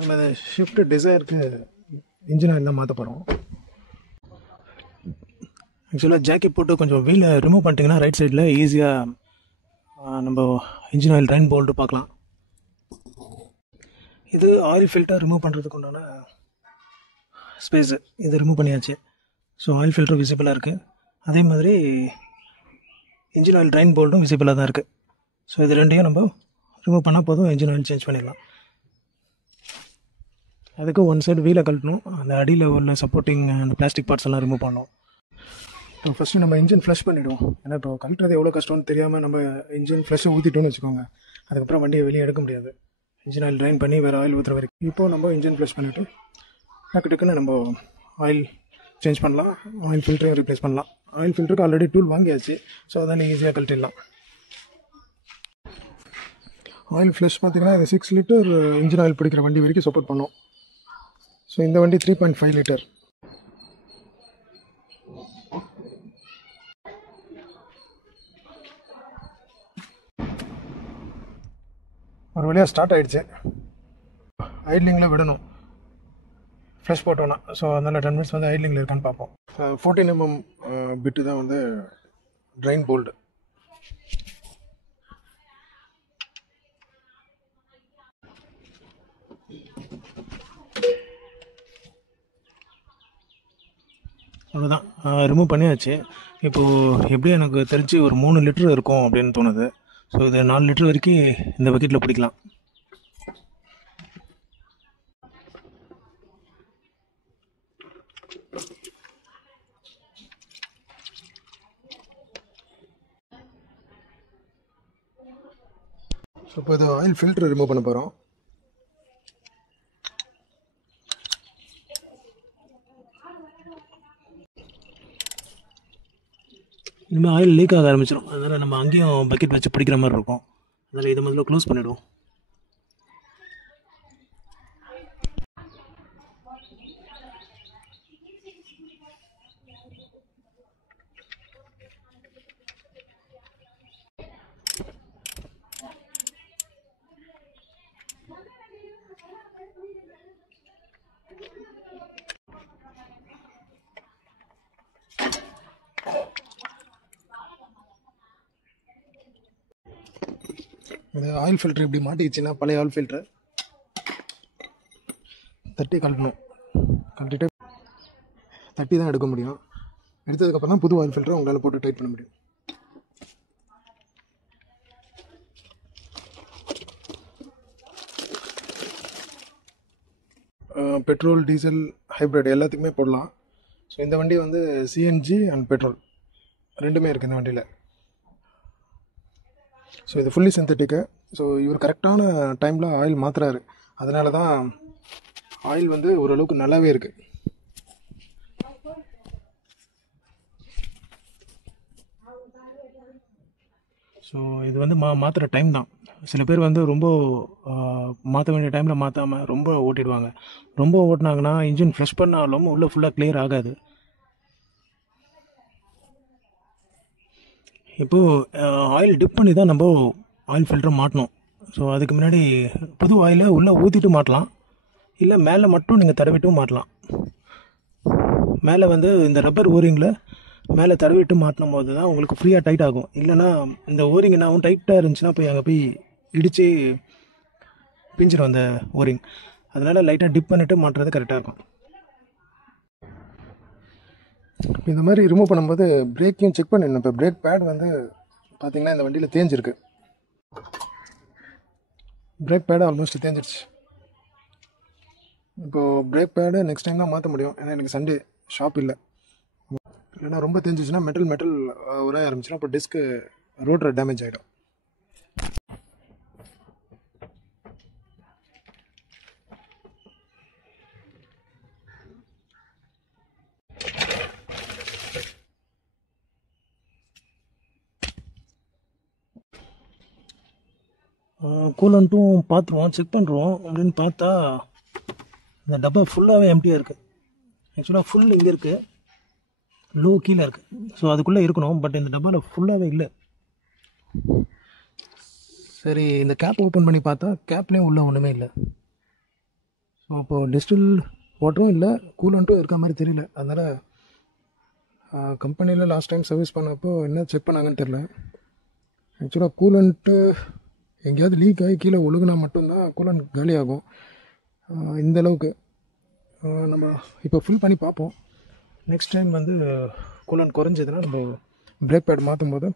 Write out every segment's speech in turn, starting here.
நம்ம shift டிசைருக்கு engine oil தான் மாற்ற போகிறோம். ஆக்சுவலாக ஜாக்கெட் போட்டு கொஞ்சம் வீலை ரிமூவ் பண்ணிட்டீங்கன்னா ரைட் சைடில் ஈஸியாக நம்ம இன்ஜின் ஆயில் ட்ரைன் போல்ட்டு பார்க்கலாம். இது ஆயில் ஃபில்டர் ரிமூவ் பண்ணுறதுக்கு உண்டான ஸ்பேஸு, இது ரிமூவ் பண்ணியாச்சு. ஸோ ஆயில் ஃபில்டர் விசிபிளாக இருக்குது. அதே மாதிரி இன்ஜின் ஆயில் ட்ரைன் போல்ட்டும் விசிபிளாக தான் இருக்குது. ஸோ இது ரெண்டையும் நம்ம ரிமூவ் பண்ணால் போதும், இன்ஜின் ஆயில் சேஞ்ச் பண்ணிடலாம். அதுக்கு ஒன் சைடு வீலை கழட்டணும், அந்த அடியில் உள்ள சப்போர்ட்டிங் அந்த பிளாஸ்டிக் பார்ட்ஸ் எல்லாம் ரிமூவ் பண்ணணும். இப்போ ஃபஸ்ட்டு நம்ம இன்ஜின் ஃப்ளஷ் பண்ணிவிடுவோம். ஏன்னா இப்போ கழட்டுறது எவ்வளோ கஷ்டம்னு தெரியாமல் நம்ம இன்ஜின் ஃப்ளஷை ஊற்றிட்டோன்னு வச்சுக்கோங்க, அதுக்கப்புறம் வண்டியை வெளியே எடுக்க முடியாது. இன்ஜின் ஆயில் ட்ரைன் பண்ணி வேறு ஆயில் ஊற்றுற வரைக்கும். இப்போது நம்ம இன்ஜின் ஃப்ளஷ் பண்ணிவிட்டு டக்குன்னு நம்ம ஆயில் சேஞ்ச் பண்ணலாம், ஆயில் ஃபில்டரையும் ரீப்ளேஸ் பண்ணலாம். ஆயில் ஃபில்டருக்கு ஆல்ரெடி டூல் வாங்கியாச்சு, ஸோ அதனால் ஈஸியாக கழட்டிடலாம். ஆயில் ஃப்ளஷ் பார்த்திங்கன்னா இது 6 லிட்டர் இன்ஜின் ஆயில் பிடிக்கிற வண்டி வரைக்கும் சப்போர்ட் பண்ணோம். ஸோ இந்த வண்டி 3.5 லிட்டர். ஒரு வழியாக ஸ்டார்ட் ஆகிடுச்சு. ஐட்லிங்கில் விடணும் ஃப்ளஷ் போட்டோன்னா. ஸோ அதனால் 10 மினிட்ஸ் வந்து ஐட்லிங்கில் இருக்கான்னு பார்ப்போம். 14 mm பிட்டு தான் வந்து ட்ரைன் போல்டு. அவ்வளோதான், ரிமூவ் பண்ணியாச்சு. இப்போது எப்படி எனக்கு தெரிஞ்சு ஒரு 3 லிட்டர் இருக்கும் அப்படின்னு தோணுது. ஸோ இது 4 லிட்டர் வரைக்கும் இந்த பக்கெட்டில் பிடிக்கலாம். ஸோ இப்போ இது ஆயில் ஃபில்டர் ரிமூவ் பண்ண போகிறோம். இனிமேல் ஆயில் லீக் ஆக ஆரம்பிச்சிடும், அதனால் நம்ம அங்கேயும் பக்கெட் வச்சு பிடிக்கிற மாதிரி இருக்கும். அதனால் இதை முதல்ல க்ளோஸ் பண்ணிவிடுவோம். இந்த ஆயில் ஃபில்டர் இப்படி மாட்டிக்கிச்சுன்னா பழைய ஆயில் ஃபில்டர் தட்டி கழட்டணும். கழட்டிட்டு தட்டி தான் எடுக்க முடியும். எடுத்ததுக்கப்புறம் தான் புது ஆயில் ஃபில்டரை உங்களால் போட்டு டைட் பண்ண முடியும். பெட்ரோல், டீசல், ஹைப்ரிட் எல்லாத்துக்குமே போடலாம். ஸோ இந்த வண்டி வந்து சிஎன்ஜி அண்ட் பெட்ரோல் ரெண்டுமே இருக்குது இந்த வண்டியில். ஸோ இது ஃபுல்லி சிந்தட்டிக்கு. ஸோ இவர் கரெக்டான டைமில் ஆயில் மாற்றுறாரு, அதனால தான் ஆயில் வந்து ஓரளவுக்கு நல்லாவே இருக்குது. ஸோ இது வந்து மாற்றுற டைம் தான். சில பேர் வந்து ரொம்ப மாற்ற வேண்டிய டைமில் மாற்றாமல் ரொம்ப ஓட்டிடுவாங்க. ரொம்ப ஓட்டினாங்கன்னா இன்ஜின் ஃப்ளஷ் பண்ணாலும் உள்ளே ஃபுல்லாக கிளியர் ஆகாது. இப்போது ஆயில் டிப் பண்ணி தான் நம்ம ஆயில் ஃபில்டர் மாட்டணும். ஸோ அதுக்கு முன்னாடி புது ஆயிலை உள்ளே ஊற்றிட்டு மாட்டலாம், இல்லை மேலே மட்டும் நீங்கள் தடவிட்டும் மாட்டலாம். மேலே வந்து இந்த ரப்பர் ஓரிங்கில் மேலே தடவிட்டு மாட்டினும் போது தான் உங்களுக்கு ஃப்ரீயாக டைட் ஆகும். இல்லைனா இந்த ஓரிங் என்னாகும், டைட்டாக இருந்துச்சுன்னா போய் அங்கே போய் இடித்து பிஞ்சிடும் அந்த ஓரிங். அதனால் லைட்டாக டிப் பண்ணிவிட்டு மாட்டுறது கரெக்டாக இருக்கும். இந்த மாதிரி ரிமூவ் பண்ணும்போது பிரேக்கையும் செக் பண்ணிடணும். இப்போ பிரேக் பேட் வந்து பார்த்திங்கன்னா இந்த வண்டியில் தேஞ்சிருக்கு. பிரேக் பேடு ஆல்மோஸ்ட் தேஞ்சிடுச்சு. இப்போது பிரேக் பேடு நெக்ஸ்ட் டைம் தான் மாற்ற முடியும், ஏன்னா எனக்கு சண்டே ஷாப் இல்லை. இல்லைனா ரொம்ப தேஞ்சிச்சுன்னா மெட்டல் உரைய ஆரம்பிச்சிடும். அப்போ டிஸ்க்கு ரோட்டர் டேமேஜ் ஆகிடும். கூலண்ட்டும் பார்த்துருவோம், செக் பண்ணுறோம். அப்படின்னு பார்த்தா இந்த டப்பா ஃபுல்லாகவே எம்டியாக இருக்குது. ஆக்சுவலாக ஃபுல் இங்கே இருக்குது, லோ கீழே இருக்குது. ஸோ அதுக்குள்ளே இருக்கணும், பட் இந்த டப்பாவில் ஃபுல்லாகவே இல்லை. சரி, இந்த கேப் ஓப்பன் பண்ணி பார்த்தா கேப்லேயும் உள்ளே ஒன்றுமே இல்லை. அப்போது டிஸ்டில் வாட்டரும் இல்லை, கூலண்ட்டும் இருக்க மாதிரி தெரியல. அதனால் கம்பெனியில் லாஸ்ட் டைம் சர்வீஸ் பண்ணப்போ என்ன செக் பண்ணாங்கன்னு தெரில. ஆக்சுவலாக கூலண்ட்டு எங்கேயாவது லீக் ஆகி கீழே ஒழுகுனா மட்டும்தான் கூலண்ட் காலியாகும். இந்தளவுக்கு நம்ம இப்போ ஃபில் பண்ணி பார்ப்போம். நெக்ஸ்ட் டைம் வந்து கூலண்ட் குறைஞ்சதுன்னா நம்ம பிரேக் பேட் மாற்றும் போது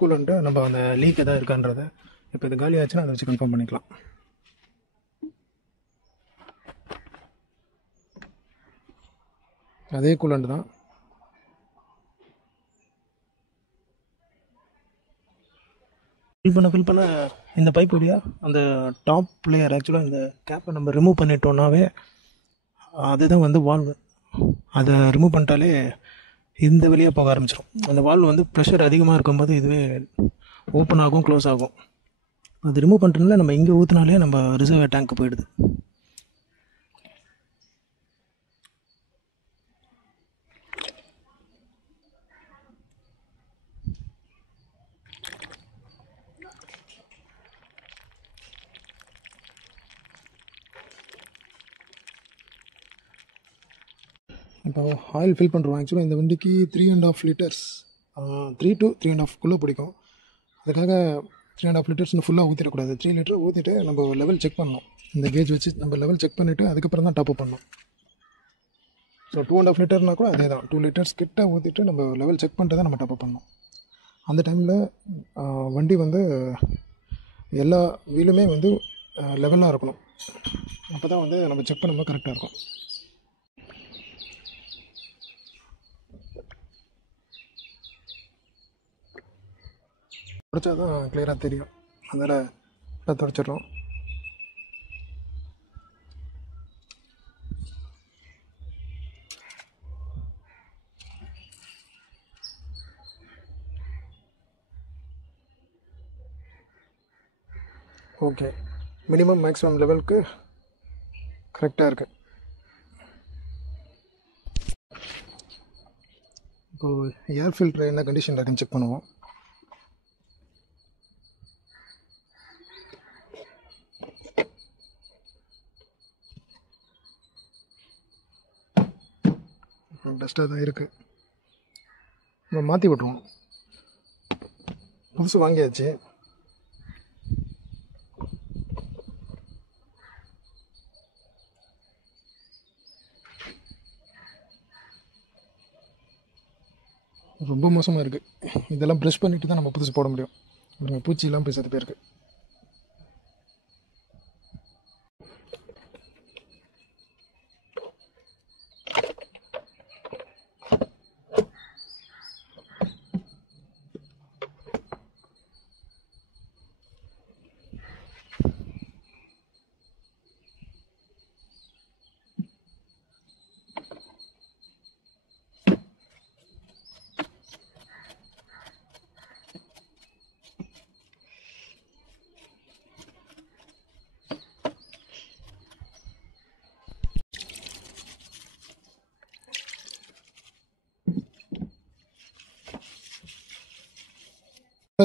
கூலண்ட்டை நம்ம அந்த லீக் எதாவது இருக்கான்றதை இப்போ இது காலி ஆச்சுன்னா அதை வச்சு கன்ஃபார்ம் பண்ணிக்கலாம். அதே கூலண்ட் தான். ஃபில் பண்ண இந்த பைப் வழியாக அந்த டாப் லேயர் ஆக்சுவலாக இந்த கேப்பை நம்ம ரிமூவ் பண்ணிட்டோன்னாவே அதுதான் வந்து வால்வு. அதை ரிமூவ் பண்ணிட்டாலே இந்த வழியாக போக ஆரம்பிச்சிடும். அந்த வால்வு வந்து ப்ரெஷர் அதிகமாக இருக்கும்போது இதுவே ஓப்பன் ஆகும், க்ளோஸ் ஆகும். அது ரிமூவ் பண்ணுறதுனால நம்ம இங்கே ஊற்றினாலே நம்ம ரிசர்வர் டேங்க்கு போயிடுது. இப்போ ஆயில் ஃபில் பண்ணுறோம். ஆக்சுவலாக இந்த வண்டிக்கு 3.5 லிட்டர்ஸ் 3 to 3.5 பிடிக்கும். அதுக்காக 3.5 லிட்டர்ஸ்னு ஃபுல்லாக ஊற்றிடக்கூடாது. 3 லிட்டர் ஊற்றிட்டு நம்ம லெவல் செக் பண்ணணும். இந்த கேஜ் வச்சு நம்ம லெவல் செக் பண்ணிவிட்டு அதுக்கப்புறம் தான் டாப் அப் பண்ணணும். ஸோ 2.5 லிட்டர்னா கூட அதே தான். 2 லிட்டர்ஸ் கிட்ட ஊற்றிட்டு நம்ம லெவல் செக் பண்ணிட்டு தான் நம்ம டாப் அப் பண்ணணும். அந்த டைமில் வண்டி வந்து எல்லா வீலுமே வந்து லெவலாக இருக்கணும். அப்போ தான் வந்து நம்ம செக் பண்ணும்போது கரெக்டாக இருக்கும். தொடச்சா தான் கிளியராக தெரியும். அதனால் தொடச்சிடுறோம். ஓகே, மினிமம் மேக்ஸிமம் லெவலுக்கு கரெக்டாக இருக்குது. இப்போது ஏர் ஃபில்ட்ரு என்ன கண்டிஷனில் இருக்குன்னு செக் பண்ணுவோம். டஸ்ட்டாக தான் இருக்குது. நம்ம மாற்றி விட்ருவோம். புதுசு வாங்கியாச்சு. ரொம்ப மோசமாக இருக்குது. இதெல்லாம் ப்ரெஷ் பண்ணிவிட்டு தான் நம்ம புதுசு போட முடியும். நம்ம பூச்சியெல்லாம் போய் செத்து போயிருக்கு.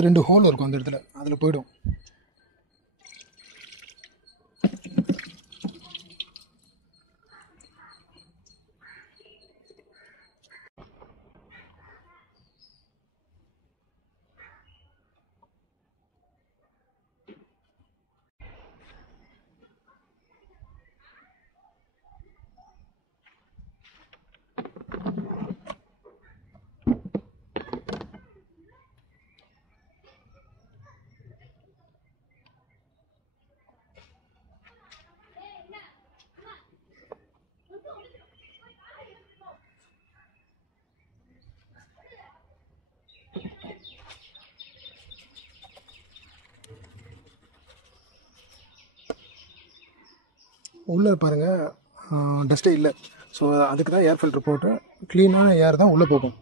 ரெண்டு ஹோல் இருக்கும் அந்த இடத்துல, அதில் போய்டும். உள்ளே பாருங்கள், டஸ்ட்டே இல்லை. ஸோ அதுக்கு தான் ஏர் ஃபில்ட்ரு போட்டு க்ளீனான ஏர் தான் உள்ளே போகும்.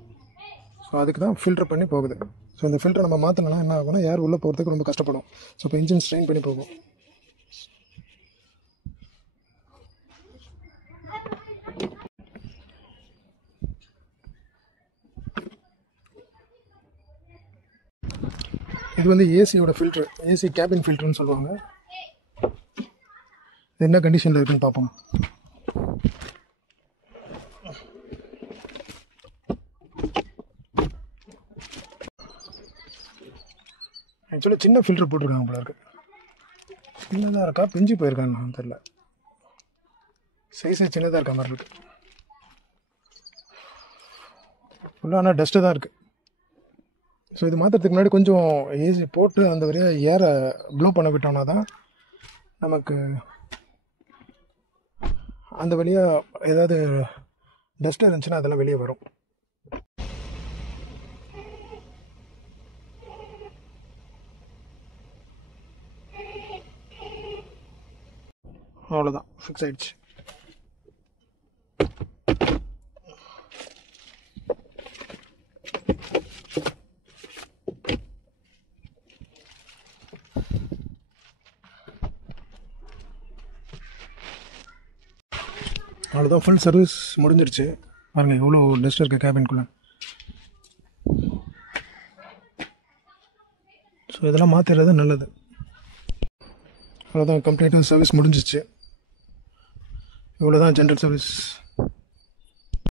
ஸோ அதுக்கு தான் ஃபில்ட்ரு பண்ணி போகுது. ஸோ இந்த ஃபில்ட்ரை நம்ம மாற்றலைன்னா என்ன ஆகும்னா ஏர் உள்ளே போகிறதுக்கு ரொம்ப கஷ்டப்படும். ஸோ இப்போ இன்ஜின் ஸ்ட்ரெயின் பண்ணி போகும். இது வந்து ஏசியோட ஃபில்ட்ரு, ஏசி கேபின் ஃபில்ட்ருன்னு சொல்லுவாங்க. இது என்ன கண்டிஷனில் இருக்குன்னு பார்ப்போம். ஆக்சுவலாக சின்ன ஃபில்டர் போட்டிருக்காங்க போல இருக்கு. சின்னதாக இருக்கா பிஞ்சு போயிருக்கான்னு தெரில. சைஸே சின்னதாக இருக்க மாதிரி இருக்குது. ஃபுல்லாக ஆனால் டஸ்ட்டு தான் இருக்குது. ஸோ இது மாற்றுறதுக்கு முன்னாடி கொஞ்சம் ஏசி போட்டு அந்த வழியாக ஏரை ப்ளோ பண்ண விட்டோம்னா தான் நமக்கு அந்த வழியாக ஏதாவது டஸ்ட் இருந்துச்சுன்னா அதெல்லாம் வெளியே வரும். அவ்வளோதான், ஃபிக்ஸ் ஆகிடுச்சு. அவ்வளோதான், ஃபுல் சர்வீஸ் முடிஞ்சிருச்சு. பாருங்கள் எவ்வளோ டஸ்ட் இருக்குது கேபின்குள்ளே. ஸோ இதெல்லாம் மாற்றிடுறது நல்லது. அவ்வளோதான், கம்ப்ளீட்டாக சர்வீஸ் முடிஞ்சிச்சு. இவ்வளோ தான் ஜென்ரல் சர்வீஸ்.